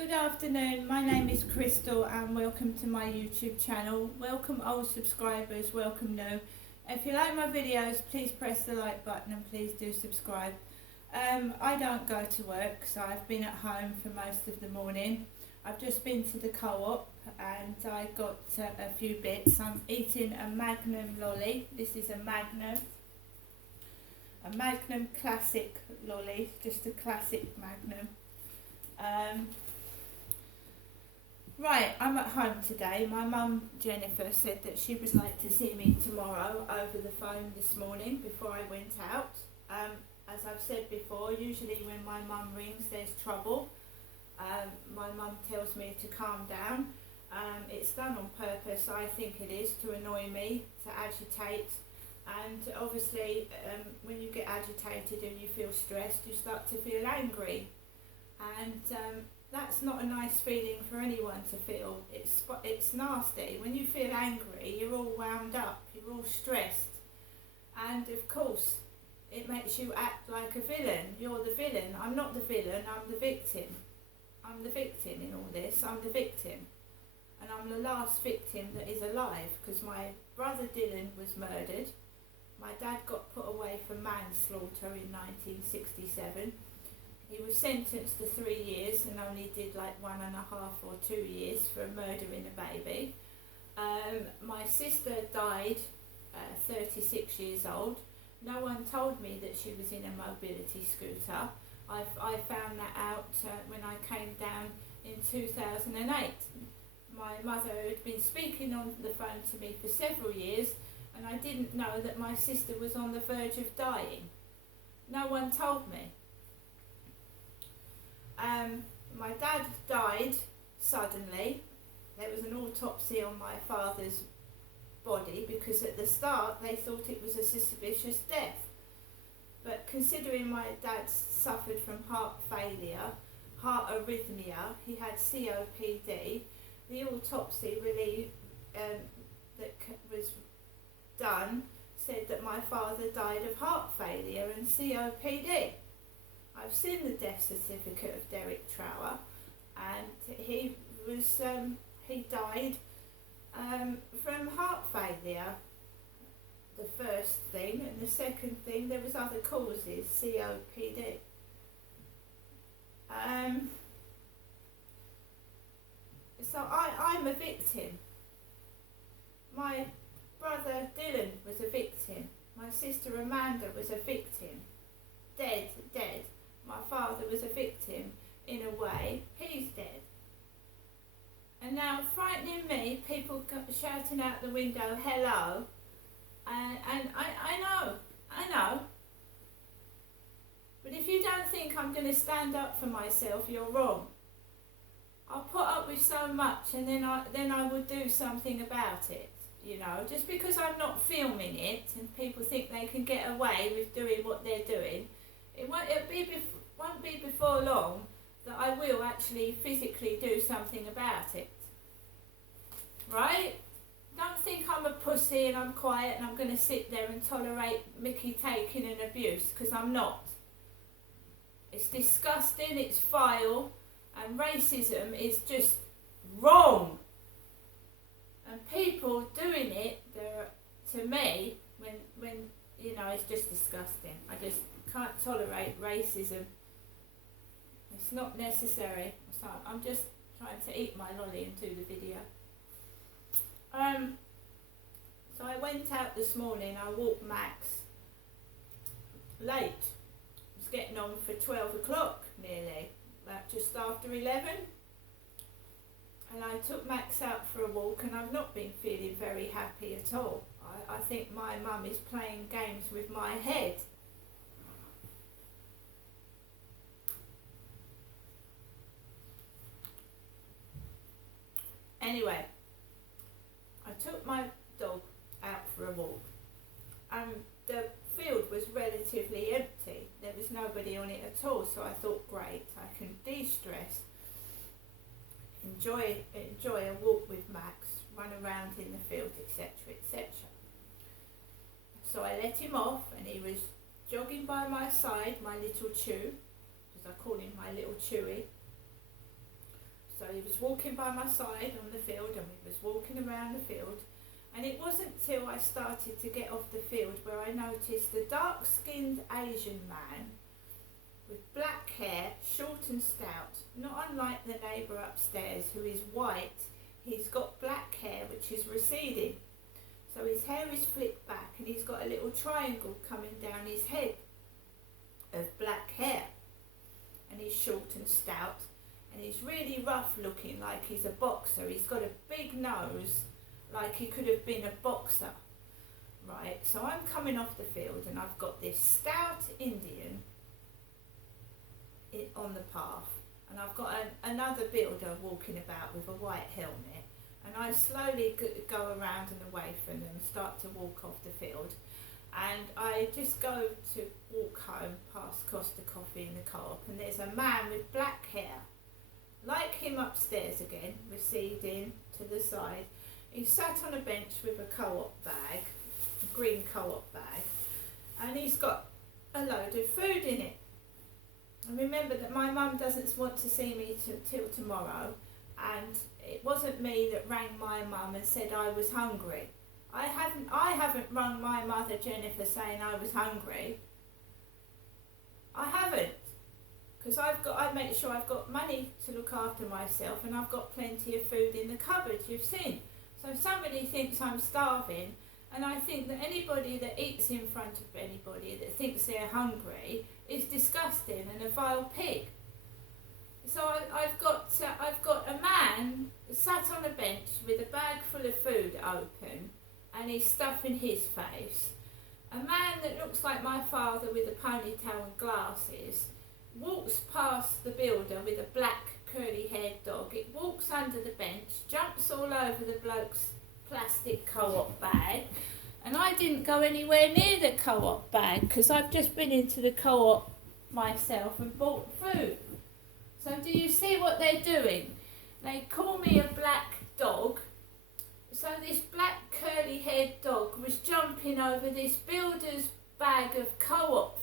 Good afternoon, my name is Crystal and welcome to my YouTube channel. Welcome old subscribers, welcome new. If you like my videos, please press the like button and please do subscribe. I don't go to work, so I've been at home for most of the morning. I've just been to the co-op and I got a few bits. I'm eating a Magnum lolly. This is a Magnum classic lolly, just a classic Magnum. Right, I'm at home today. My mum, Jennifer, said that she would like to see me tomorrow over the phone this morning before I went out. As I've said before, usually when my mum rings there's trouble. My mum tells me to calm down. It's done on purpose, I think it is, to annoy me, to agitate. And obviously when you get agitated and you feel stressed, you start to feel angry. And that's not a nice feeling for anyone to feel. It's nasty. When you feel angry, you're all wound up, you're all stressed. And of course, it makes you act like a villain. You're the villain. I'm not the villain, I'm the victim. I'm the victim in all this. I'm the victim. And I'm the last victim that is alive, because my brother Dylan was murdered. My dad got put away for manslaughter in 1967. He was sentenced to 3 years and only did like 1.5 or 2 years for murdering a baby. My sister died 36 years old. No one told me that she was in a mobility scooter. I found that out when I came down in 2008. My mother had been speaking on the phone to me for several years and I didn't know that my sister was on the verge of dying. No one told me. My dad died suddenly. There was an autopsy on my father's body because at the start they thought it was a suspicious death. But considering my dad suffered from heart failure, heart arrhythmia, he had COPD, the autopsy really that was done said that my father died of heart failure and COPD. I've seen the death certificate of Derek Trower, and he died from heart failure, the first thing, and the second thing, there was other causes, COPD. So I'm a victim. My brother Dylan was a victim. My sister Amanda was a victim. Dead. My father was a victim in a way. He's dead. And now, frightening me, people shouting out the window, hello. And I know. But if you don't think I'm going to stand up for myself, you're wrong. I'll put up with so much and then I will do something about it. You know, just because I'm not filming it and people think they can get away with doing what they're doing, it won't be before long that I will actually physically do something about it. Right? Don't think I'm a pussy and I'm quiet and I'm going to sit there and tolerate Mickey taking and abuse, because I'm not. It's disgusting, it's vile, and racism is just wrong. And people doing it, to me, when you know, it's just disgusting. I just can't tolerate racism. It's not necessary. So I'm just trying to eat my lolly and do the video. So I went out this morning. I walked Max late. I was getting on for 12 o'clock nearly, about just after 11. And I took Max out for a walk and I've not been feeling very happy at all. I think my mum is playing games with my head. Anyway, I took my dog out for a walk and the field was relatively empty. There was nobody on it at all, so I thought, great, I can de-stress, enjoy a walk with Max, run around in the field, etc, etc. So I let him off and he was jogging by my side, my little Chew, as I call him, my little Chewy. walking by my side on the field, and we was walking around the field, and it wasn't till I started to get off the field where I noticed a dark-skinned Asian man with black hair, short and stout, not unlike the neighbour upstairs who is white. He's got black hair which is receding, so his hair is flicked back, and he's got a little triangle coming down his head of black hair, and he's short and stout, and he's really rough looking, like he's a boxer. He's got a big nose, like he could have been a boxer, right? So I'm coming off the field, and I've got this stout Indian on the path, and I've got another builder walking about with a white helmet, and I slowly go around and away from them, start to walk off the field, and I just go to walk home past Costa Coffee in the Co-op, and there's a man with black hair, like him upstairs again, receding to the side. He sat on a bench with a Co-op bag, a green Co-op bag, and he's got a load of food in it. And remember that my mum doesn't want to see me till tomorrow, and it wasn't me that rang my mum and said I was hungry. I haven't rung my mother Jennifer saying I was hungry. I haven't, because I make sure I've got money to look after myself, and I've got plenty of food in the cupboard, you've seen. So if somebody thinks I'm starving, and I think that anybody that eats in front of anybody that thinks they're hungry is disgusting and a vile pig. So I've got a man sat on a bench with a bag full of food open, and he's stuffing his face. A man that looks like my father with a ponytail and glasses walks past the builder with a black curly-haired dog. It walks under the bench, jumps all over the bloke's plastic Co-op bag, and I didn't go anywhere near the Co-op bag because I've just been into the Co-op myself and bought food. So do you see what they're doing? They call me a black dog. So this black curly-haired dog was jumping over this builder's bag of Co-op